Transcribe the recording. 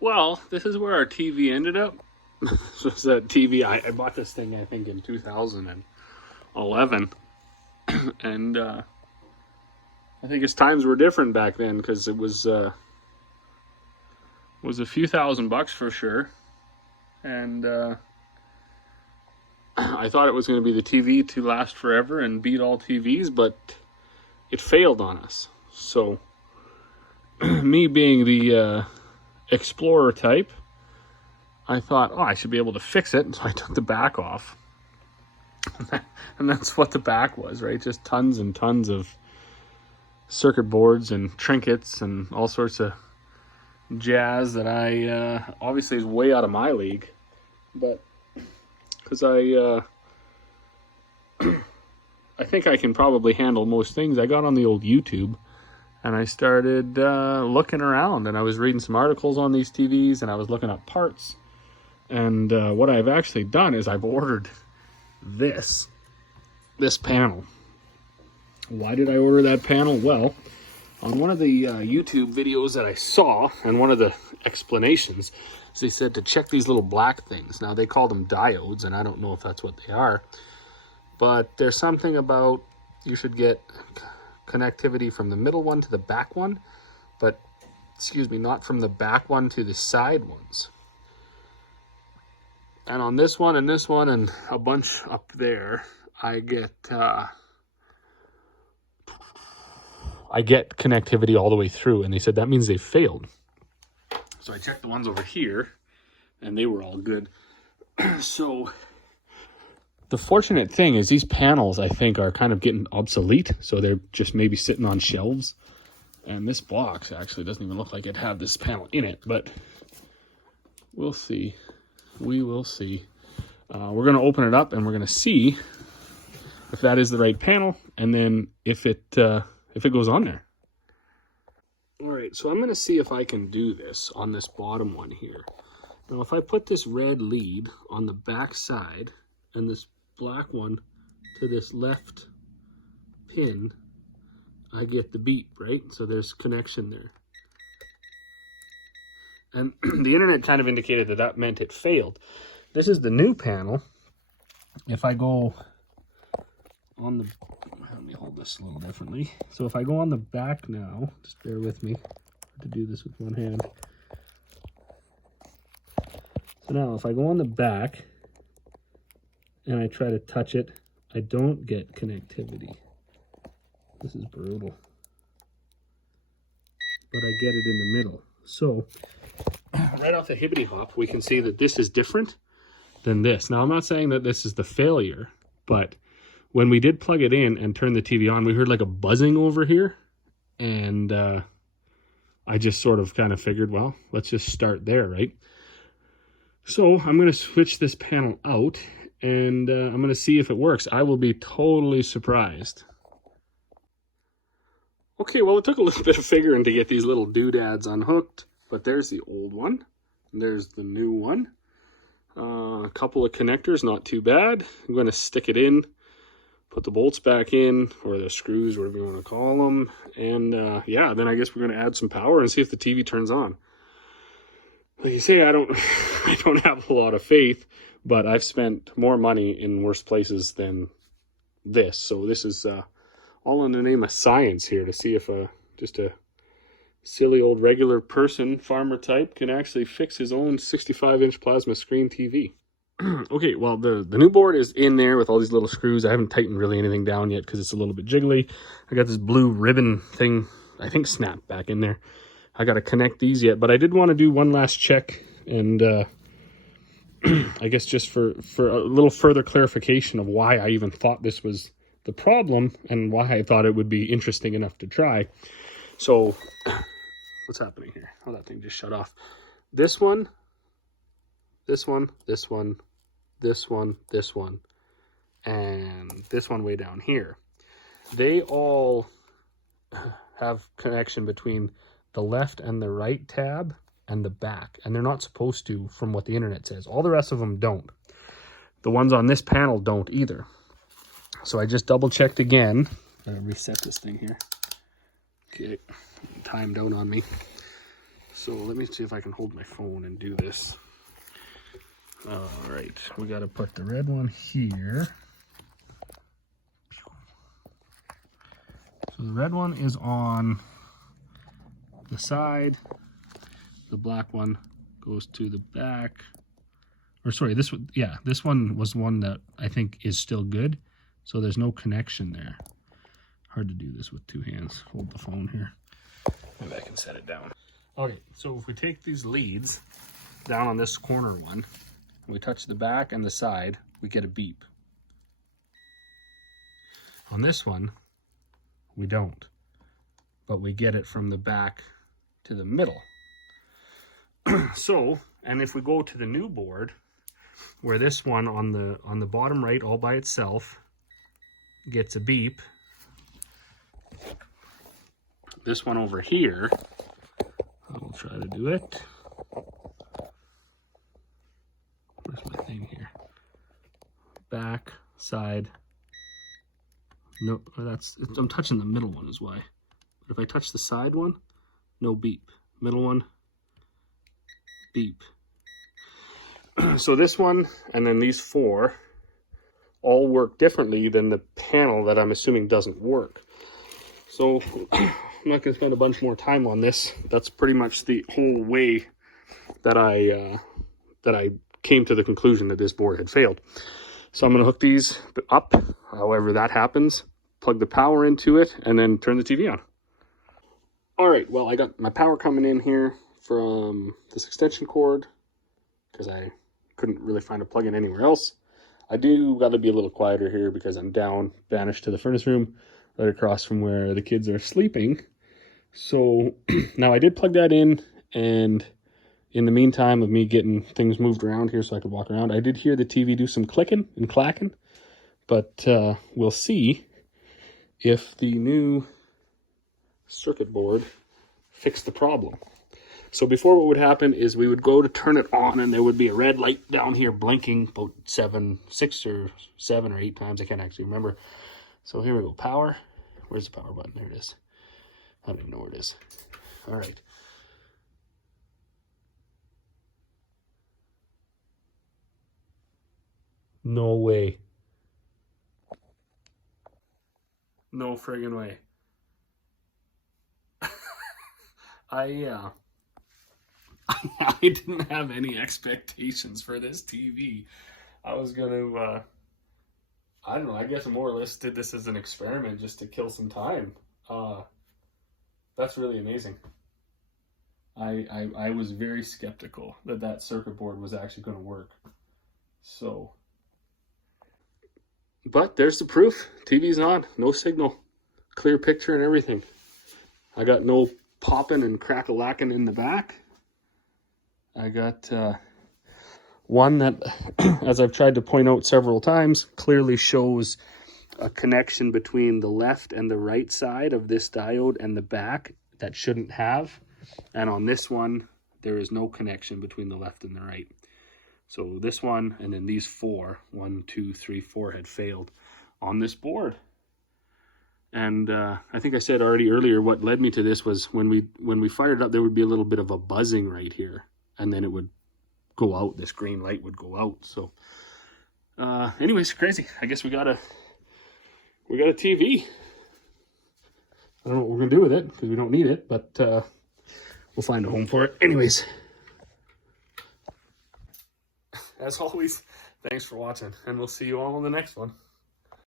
Well, this is where our TV ended up. So it's that TV, I bought this thing, I think, in 2011. And I think its times were different back then, because it was a few $1,000s for sure. And I thought it was going to be the TV to last forever and beat all TVs, but it failed on us. So me being the explorer type, I thought, oh, I should be able to fix it. So I took the back off. And that's what the back was, right? Just tons and tons of circuit boards and trinkets and all sorts of jazz that I obviously is way out of my league. But because I think I can probably handle most things, I got on the old YouTube and I started looking around, and I was reading some articles on these TVs, and I was looking up parts. And what I've actually done is I've ordered this panel. Why did I order that panel? Well, on one of the YouTube videos that I saw, and one of the explanations, they said to check these little black things. Now, they call them diodes, and I don't know if that's what they are. But there's something about you should get connectivity from the middle one to the back one, but, excuse me, not from the back one to the side ones. And on this one and this one and a bunch up there, I get connectivity all the way through, and they said that means they failed. So I checked the ones over here, and they were all good. So the fortunate thing is these panels, I think, are kind of getting obsolete, so they're just maybe sitting on shelves. And this box actually doesn't even look like it had this panel in it, but we'll see. We will see. We're going to open it up, and we're going to see if that is the right panel, and then if it goes on there. All right, so I'm going to see if I can do this on this bottom one here. Now, if I put this red lead on the back side and this black one to this left pin, I get the beep, right? So there's connection there. And the internet kind of indicated that that meant it failed. This is the new panel. If I go on the, let me hold this a little differently. So if I go on the back now, just bear with me, I have to do this with one hand. So now if I go on the back and I try to touch it, I don't get connectivity. This is brutal. But I get it in the middle. So right off the hibbity hop, we can see that this is different than this. Now, I'm not saying that this is the failure, but when we did plug it in and turn the TV on, we heard like a buzzing over here. And I just sort of kind of figured, well, let's just start there, right? So I'm going to switch this panel out, and I'm going to see if it works. I will be totally surprised. Okay, well, it took a little bit of figuring to get these little doodads unhooked, but there's the old one. There's the new one. A couple of connectors, not too bad. I'm going to stick it in, put the bolts back in, or the screws, whatever you want to call them. And yeah, then I guess we're going to add some power and see if the TV turns on. Like you say, I don't have a lot of faith, but I've spent more money in worse places than this. So this is all in the name of science here, to see if just a silly old regular person, farmer type, can actually fix his own 65-inch plasma screen TV. Okay, well, the new board is in there with all these little screws. I haven't tightened really anything down yet because it's a little bit jiggly. I got this blue ribbon thing, I think, snapped back in there. I got to connect these yet, but I did want to do one last check, and I guess just for a little further clarification of why I even thought this was the problem and why I thought it would be interesting enough to try. So what's happening here? Oh, that thing just shut off. This one, this one, this one, this one, this one, and this one way down here. They all have connection between the left and the right tab and the back, and they're not supposed to, from what the internet says. All the rest of them don't. The ones on this panel don't either. So I just double checked again. Reset this thing here. Okay, timed out on me. So let me see if I can hold my phone and do this. All right, we got to put the red one here. So the red one is on the side. The black one goes to the back. Or sorry, this one, yeah, this one was one that I think is still good. So there's no connection there. Hard to do this with two hands. Hold the phone here. Maybe I can set it down. Okay, so if we take these leads down on this corner one, we touch the back and the side, we get a beep. On this one, we don't, but we get it from the back to the middle. So, and if we go to the new board, where this one on the bottom right all by itself gets a beep, this one over here, I'll try to do it. Where's my thing here? Back, side. No, I'm touching the middle one is why. But if I touch the side one, no beep. Middle one, beep. So this one and then these four all work differently than the panel that I'm assuming doesn't work. So I'm not going to spend a bunch more time on this. That's pretty much the whole way that I came to the conclusion that this board had failed. So I'm going to hook these up, however that happens, plug the power into it, and then turn the TV on. All right, well, I got my power coming in here from this extension cord because I couldn't really find a plug-in anywhere else. I do got to be a little quieter here because I'm down, banished to the furnace room, right across from where the kids are sleeping. So now I did plug that in, and in the meantime of me getting things moved around here so I could walk around, I did hear the TV do some clicking and clacking, but we'll see if the new circuit board fixed the problem. So before, what would happen is we would go to turn it on and there would be a red light down here blinking about 6 or 7 or 8 times. I can't actually remember. So here we go. Power. Where's the power button? There it is. I don't even know where it is. All right. No way. No friggin' way. I didn't have any expectations for this TV. I was gonna, I don't know, I guess I more or less did this as an experiment just to kill some time. That's really amazing. I was very skeptical that circuit board was actually going to work. So, but there's the proof. TV's on, no signal, clear picture and everything. I got no popping and crack-a-lacking in the back. I got one that, as I've tried to point out several times, clearly shows a connection between the left and the right side of this diode and the back that shouldn't have. And on this one, there is no connection between the left and the right. So this one, and then these 4, 1, 2, 3, 4 had failed on this board. And I think I said already earlier, what led me to this was when we fired it up, there would be a little bit of a buzzing right here, and then it would go out. This green light would go out. So anyways, crazy. I guess we got a TV. I don't know what we're gonna do with it because we don't need it, but we'll find a home for it. Anyways, as always, thanks for watching, and we'll see you all in the next one.